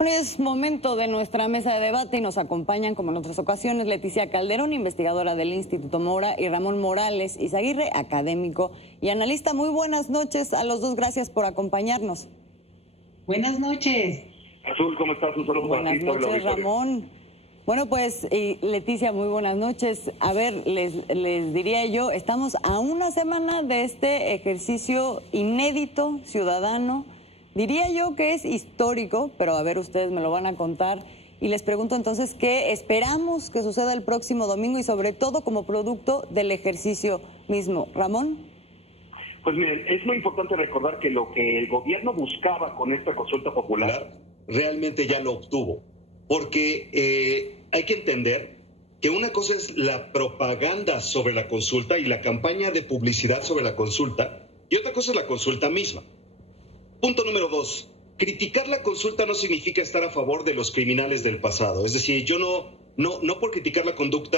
Bueno, es momento de nuestra mesa de debate y nos acompañan, como en otras ocasiones, Leticia Calderón, investigadora del Instituto Mora, y Ramón Morales Izaguirre, académico y analista. Muy buenas noches a los dos, gracias por acompañarnos. Buenas noches. Azul, ¿cómo estás? Un saludo para ti. Buenas noches, Ramón. Bueno, pues, Leticia, muy buenas noches. A ver, les diría yo, estamos a una semana de este ejercicio inédito, ciudadano. Diría yo que es histórico, pero a ver, ustedes me lo van a contar. Y les pregunto entonces, ¿qué esperamos que suceda el próximo domingo y sobre todo como producto del ejercicio mismo? Ramón. Pues miren, es muy importante recordar que lo que el gobierno buscaba con esta consulta popular realmente ya lo obtuvo. Porque hay que entender que una cosa es la propaganda sobre la consulta y la campaña de publicidad sobre la consulta, y otra cosa es la consulta misma. Punto número 2. Criticar la consulta no significa estar a favor de los criminales del pasado. Es decir, yo no por criticar la conducta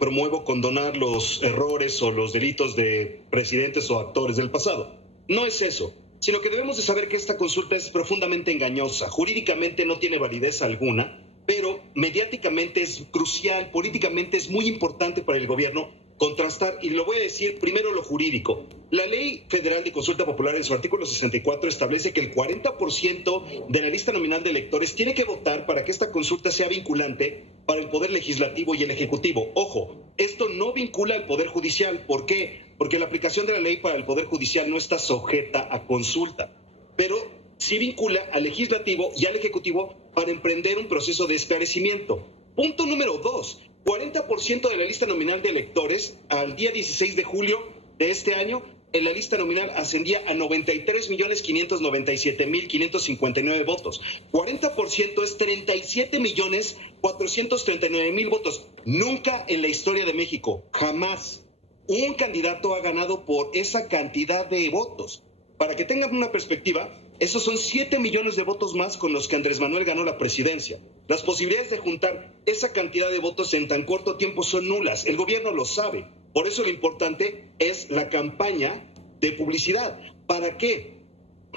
promuevo condonar los errores o los delitos de presidentes o actores del pasado. No es eso, sino que debemos de saber que esta consulta es profundamente engañosa. Jurídicamente no tiene validez alguna, pero mediáticamente es crucial, políticamente es muy importante para el gobierno contrastar, y lo voy a decir primero lo jurídico. La Ley Federal de Consulta Popular en su artículo 64 establece que el 40% de la lista nominal de electores tiene que votar para que esta consulta sea vinculante para el Poder Legislativo y el Ejecutivo. Ojo, esto no vincula al Poder Judicial. ¿Por qué? Porque la aplicación de la ley para el Poder Judicial no está sujeta a consulta, pero sí vincula al Legislativo y al Ejecutivo para emprender un proceso de esclarecimiento. Punto número 2. 40% de la lista nominal de electores al día 16 de julio de este año, en la lista nominal ascendía a 93.597.559 votos. 40% es 37.439.000 votos. Nunca en la historia de México, jamás, un candidato ha ganado por esa cantidad de votos. Para que tengan una perspectiva, esos son 7 millones de votos más con los que Andrés Manuel ganó la presidencia. Las posibilidades de juntar esa cantidad de votos en tan corto tiempo son nulas. El gobierno lo sabe. Por eso lo importante es la campaña de publicidad. ¿Para qué?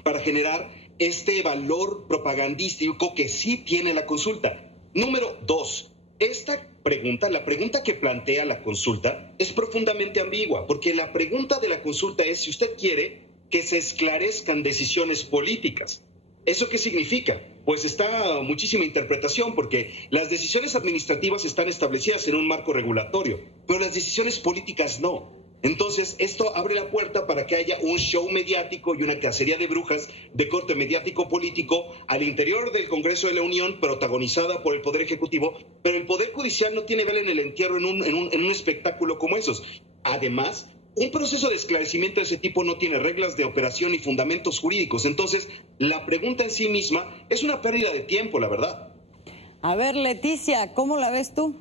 Para generar este valor propagandístico que sí tiene la consulta. Número 2. Esta pregunta, la pregunta que plantea la consulta, es profundamente ambigua, porque la pregunta de la consulta es si usted quiere que se esclarezcan decisiones políticas. ¿Eso qué significa? Pues está muchísima interpretación, porque las decisiones administrativas están establecidas en un marco regulatorio, pero las decisiones políticas no. Entonces, esto abre la puerta para que haya un show mediático y una cacería de brujas de corte mediático-político al interior del Congreso de la Unión, protagonizada por el Poder Ejecutivo, pero el Poder Judicial no tiene vela en el entierro en un espectáculo como esos. Además, un proceso de esclarecimiento de ese tipo no tiene reglas de operación ni fundamentos jurídicos. Entonces, la pregunta en sí misma es una pérdida de tiempo, la verdad. A ver, Leticia, ¿cómo la ves tú?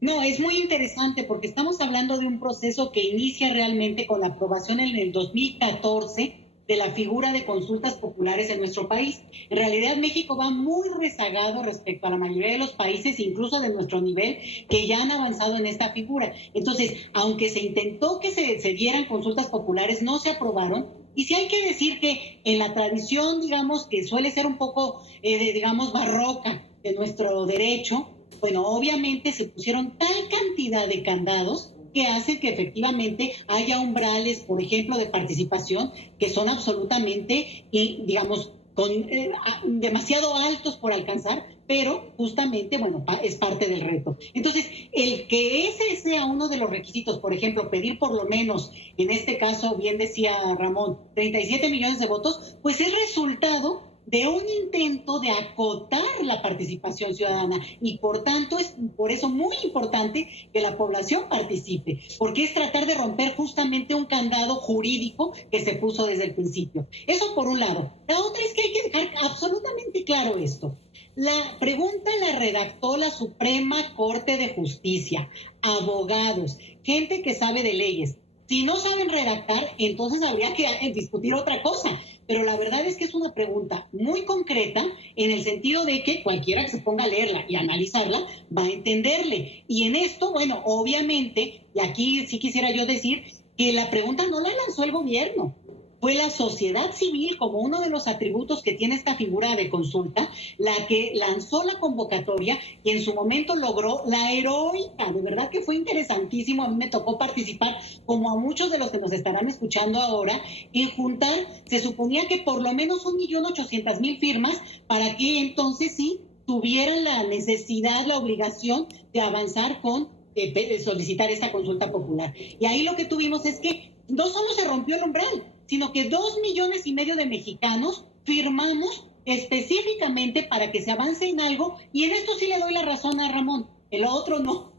No, es muy interesante porque estamos hablando de un proceso que inicia realmente con la aprobación en el 2014 de la figura de consultas populares en nuestro país. En realidad, México va muy rezagado respecto a la mayoría de los países, incluso de nuestro nivel, que ya han avanzado en esta figura. Entonces, aunque se intentó que se dieran consultas populares, no se aprobaron. Y sí hay que decir que en la tradición, digamos, que suele ser un poco, digamos, barroca de nuestro derecho, bueno, obviamente se pusieron tal cantidad de candados que hacen que efectivamente haya umbrales, por ejemplo, de participación que son absolutamente, digamos, demasiado altos por alcanzar, pero justamente, bueno, es parte del reto. Entonces, el que ese sea uno de los requisitos, por ejemplo, pedir por lo menos, en este caso, bien decía Ramón, 37 millones de votos, pues es resultado de un intento de acotar la participación ciudadana, y por tanto es por eso muy importante que la población participe, porque es tratar de romper justamente un candado jurídico que se puso desde el principio. Eso por un lado. La otra es que hay que dejar absolutamente claro esto. La pregunta la redactó la Suprema Corte de Justicia, abogados, gente que sabe de leyes. Si no saben redactar, entonces habría que discutir otra cosa. Pero la verdad es que es una pregunta muy concreta en el sentido de que cualquiera que se ponga a leerla y analizarla va a entenderle. Y en esto, bueno, obviamente, y aquí sí quisiera yo decir que la pregunta no la lanzó el gobierno. fue la sociedad civil, como uno de los atributos que tiene esta figura de consulta, la que lanzó la convocatoria y en su momento logró la heroica. De verdad que fue interesantísimo. A mí me tocó participar, como a muchos de los que nos estarán escuchando ahora, en juntar, se suponía que por lo menos 1.800.000 firmas para que entonces sí tuvieran la necesidad, la obligación de avanzar con solicitar esta consulta popular. Y ahí lo que tuvimos es que no solo se rompió el umbral, sino que 2,5 millones de mexicanos firmamos específicamente para que se avance en algo, y en esto sí le doy la razón a Ramón. El otro no.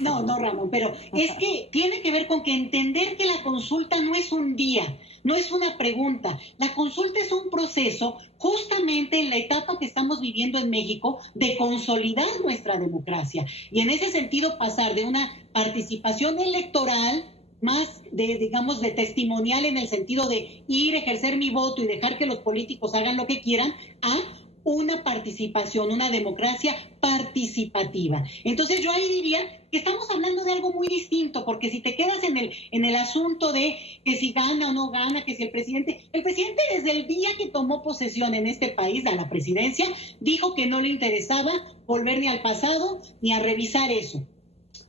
No, Ramón, pero es que tiene que ver con que entender que la consulta no es un día, no es una pregunta. La consulta es un proceso justamente en la etapa que estamos viviendo en México de consolidar nuestra democracia. Y en ese sentido pasar de una participación electoral más digamos, de testimonial en el sentido de ir, ejercer mi voto y dejar que los políticos hagan lo que quieran, a una participación, una democracia participativa. Entonces yo ahí diría que estamos hablando de algo muy distinto, porque si te quedas en el asunto de que si gana o no gana, que si el presidente desde el día que tomó posesión en este país, a la presidencia, dijo que no le interesaba volver ni al pasado ni a revisar eso.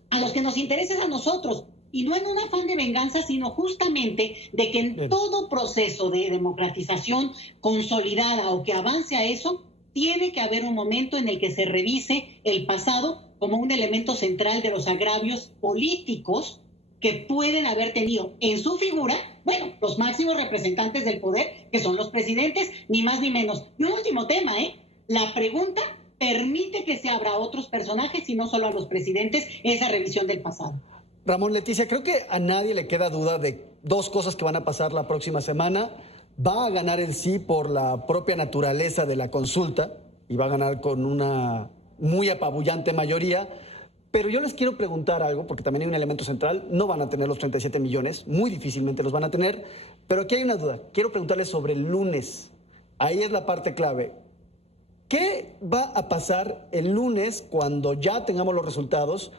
A los que nos interesa es a nosotros, y no en un afán de venganza, sino justamente de que en todo proceso de democratización consolidada o que avance a eso, tiene que haber un momento en el que se revise el pasado como un elemento central de los agravios políticos que pueden haber tenido en su figura, bueno, los máximos representantes del poder, que son los presidentes, ni más ni menos. Y un último tema, la pregunta permite que se abra a otros personajes y no solo a los presidentes esa revisión del pasado. Ramón, Leticia, creo que a nadie le queda duda de dos cosas que van a pasar la próxima semana. Va a ganar el sí por la propia naturaleza de la consulta y va a ganar con una muy apabullante mayoría. Pero yo les quiero preguntar algo, porque también hay un elemento central. No van a tener los 37 millones, muy difícilmente los van a tener. Pero aquí hay una duda. Quiero preguntarles sobre el lunes. Ahí es la parte clave. ¿Qué va a pasar el lunes cuando ya tengamos los resultados?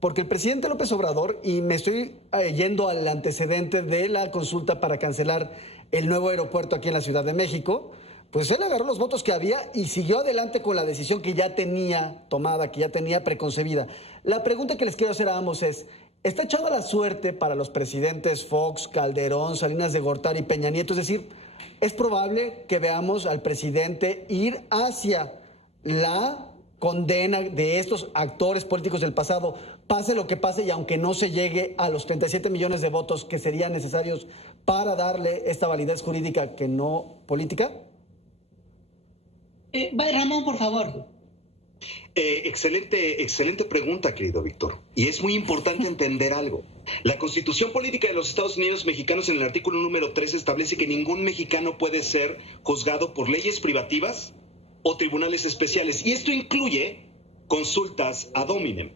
Porque el presidente López Obrador, y me estoy yendo al antecedente de la consulta para cancelar el nuevo aeropuerto aquí en la Ciudad de México, pues él agarró los votos que había y siguió adelante con la decisión que ya tenía tomada, que ya tenía preconcebida. La pregunta que les quiero hacer a ambos es, ¿está echada la suerte para los presidentes Fox, Calderón, Salinas de Gortari y Peña Nieto? Es decir, ¿es probable que veamos al presidente ir hacia la condena de estos actores políticos del pasado, pase lo que pase, y aunque no se llegue a los 37 millones de votos que serían necesarios para darle esta validez jurídica que no política? Ramón, por favor. Excelente pregunta, querido Víctor. Y es muy importante entender algo. La Constitución Política de los Estados Unidos Mexicanos, en el artículo número 3, establece que ningún mexicano puede ser juzgado por leyes privativas o tribunales especiales. Y esto incluye consultas ad hominem.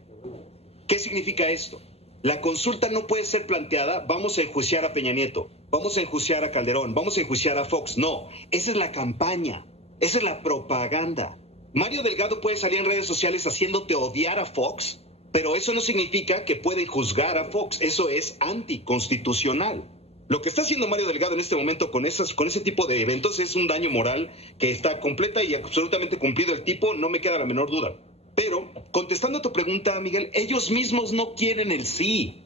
¿Qué significa esto? La consulta no puede ser planteada, vamos a enjuiciar a Peña Nieto, vamos a enjuiciar a Calderón, vamos a enjuiciar a Fox. No, esa es la campaña, esa es la propaganda. Mario Delgado puede salir en redes sociales haciéndote odiar a Fox, pero eso no significa que pueden juzgar a Fox. Eso es anticonstitucional. Lo que está haciendo Mario Delgado en este momento con ese tipo de eventos es un daño moral que está completa y absolutamente cumplido el tipo, no me queda la menor duda. Pero, contestando a tu pregunta, Miguel, ellos mismos no quieren el sí,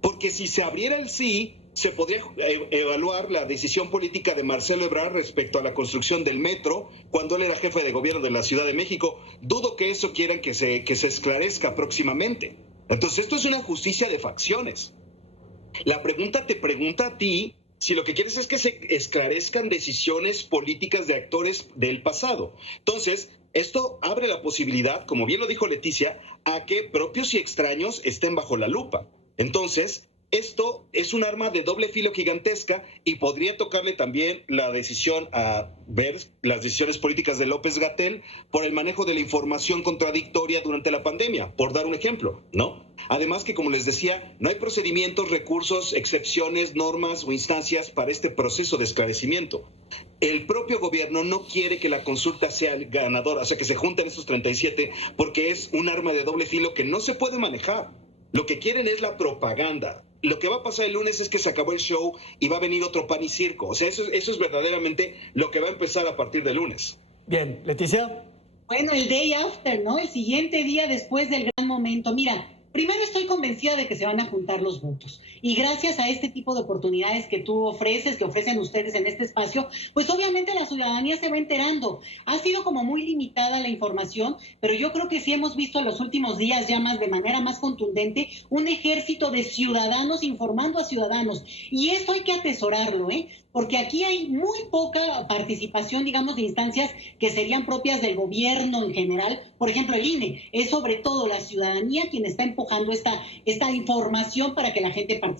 porque si se abriera el sí, se podría evaluar la decisión política de Marcelo Ebrard respecto a la construcción del metro cuando él era jefe de gobierno de la Ciudad de México. Dudo que eso quieran que se esclarezca próximamente. Entonces, esto es una justicia de facciones. La pregunta te pregunta a ti si lo que quieres es que se esclarezcan decisiones políticas de actores del pasado. Entonces, esto abre la posibilidad, como bien lo dijo Leticia, a que propios y extraños estén bajo la lupa. Entonces, esto es un arma de doble filo gigantesca y podría tocarle también la decisión a ver las decisiones políticas de López-Gatell por el manejo de la información contradictoria durante la pandemia, por dar un ejemplo, ¿no? Además que, como les decía, no hay procedimientos, recursos, excepciones, normas o instancias para este proceso de esclarecimiento. El propio gobierno no quiere que la consulta sea el ganador, o sea, que se junten estos 37, porque es un arma de doble filo que no se puede manejar. Lo que quieren es la propaganda. lo que va a pasar el lunes es que se acabó el show y va a venir otro pan y circo. O sea, eso es verdaderamente lo que va a empezar a partir del lunes. Bien, Leticia. Bueno, el day after, ¿no? El siguiente día después del gran momento. Mira, primero estoy convencida de que se van a juntar los votos. Y gracias a este tipo de oportunidades que tú ofreces, que ofrecen ustedes en este espacio, pues obviamente la ciudadanía se va enterando. Ha sido como muy limitada la información, pero yo creo que sí hemos visto en los últimos días ya más de manera más contundente un ejército de ciudadanos informando a ciudadanos. Y esto hay que atesorarlo, porque aquí hay muy poca participación, digamos, de instancias que serían propias del gobierno en general. Por ejemplo, el INE. Es sobre todo la ciudadanía quien está empujando esta información para que la gente participe.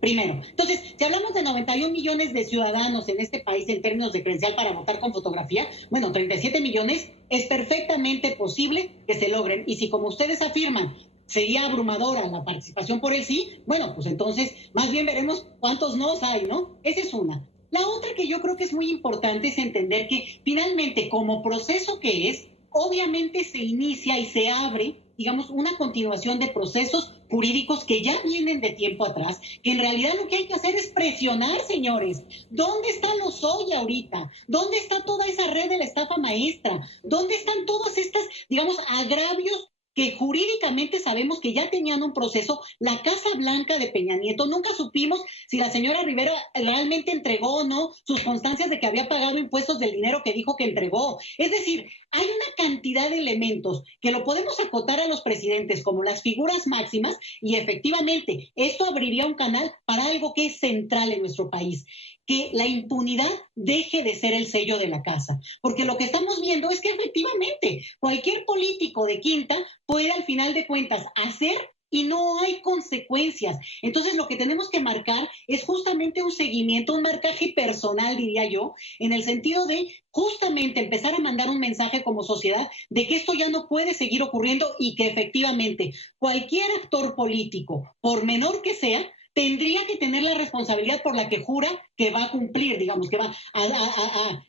Primero. Entonces, si hablamos de 91 millones de ciudadanos en este país en términos de credencial para votar con fotografía, bueno, 37 millones es perfectamente posible que se logren. Y si, como ustedes afirman, sería abrumadora la participación por el sí, bueno, pues entonces más bien veremos cuántos nos hay, ¿no? Esa es una. La otra que yo creo que es muy importante es entender que finalmente, como proceso que es, obviamente se inicia y se abre, digamos, una continuación de procesos jurídicos que ya vienen de tiempo atrás, que en realidad lo que hay que hacer es presionar, señores. ¿Dónde está Lozoya ahorita? ¿Dónde está toda esa red de la estafa maestra? ¿Dónde están todas estas, digamos, agravios que jurídicamente sabemos que ya tenían un proceso? La Casa Blanca de Peña Nieto, nunca supimos si la señora Rivera realmente entregó o no sus constancias de que había pagado impuestos del dinero que dijo que entregó. Es decir, hay una cantidad de elementos que lo podemos acotar a los presidentes como las figuras máximas y efectivamente esto abriría un canal para algo que es central en nuestro país, que la impunidad deje de ser el sello de la casa. Porque lo que estamos viendo es que efectivamente cualquier político de quinta puede al final de cuentas hacer y no hay consecuencias. Entonces lo que tenemos que marcar es justamente un seguimiento, un marcaje personal, diría yo, en el sentido de justamente empezar a mandar un mensaje como sociedad de que esto ya no puede seguir ocurriendo y que efectivamente cualquier actor político, por menor que sea, tendría que tener la responsabilidad por la que jura que va a cumplir, digamos, que va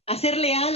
a ser leal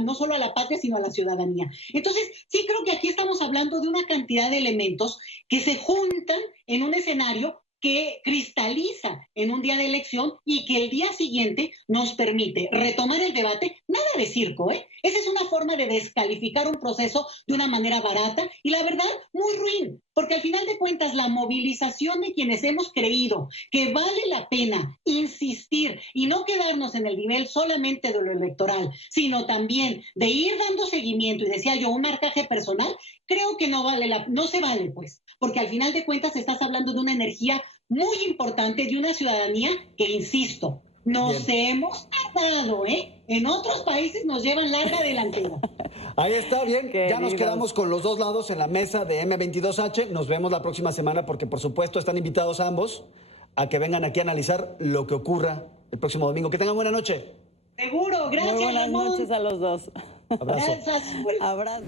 no solo a la patria, sino a la ciudadanía. Entonces, sí creo que aquí estamos hablando de una cantidad de elementos que se juntan en un escenario que cristaliza en un día de elección y que el día siguiente nos permite retomar el debate, nada de circo, Esa es una forma de descalificar un proceso de una manera barata y la verdad muy ruin, porque al final de cuentas la movilización de quienes hemos creído que vale la pena insistir y no quedarnos en el nivel solamente de lo electoral, sino también de ir dando seguimiento y decía yo un marcaje personal, creo que no se vale pues, porque al final de cuentas estás hablando de una energía muy importante de una ciudadanía que, insisto, nos hemos tardado, En otros países nos llevan larga delantera. Ahí está, bien. Queridos. Ya nos quedamos con los dos lados en la mesa de M22H. Nos vemos la próxima semana porque, por supuesto, están invitados ambos a que vengan aquí a analizar lo que ocurra el próximo domingo. Que tengan buena noche. Seguro, gracias. Muy buenas noches a los dos. Abrazo. Gracias. Abrazo.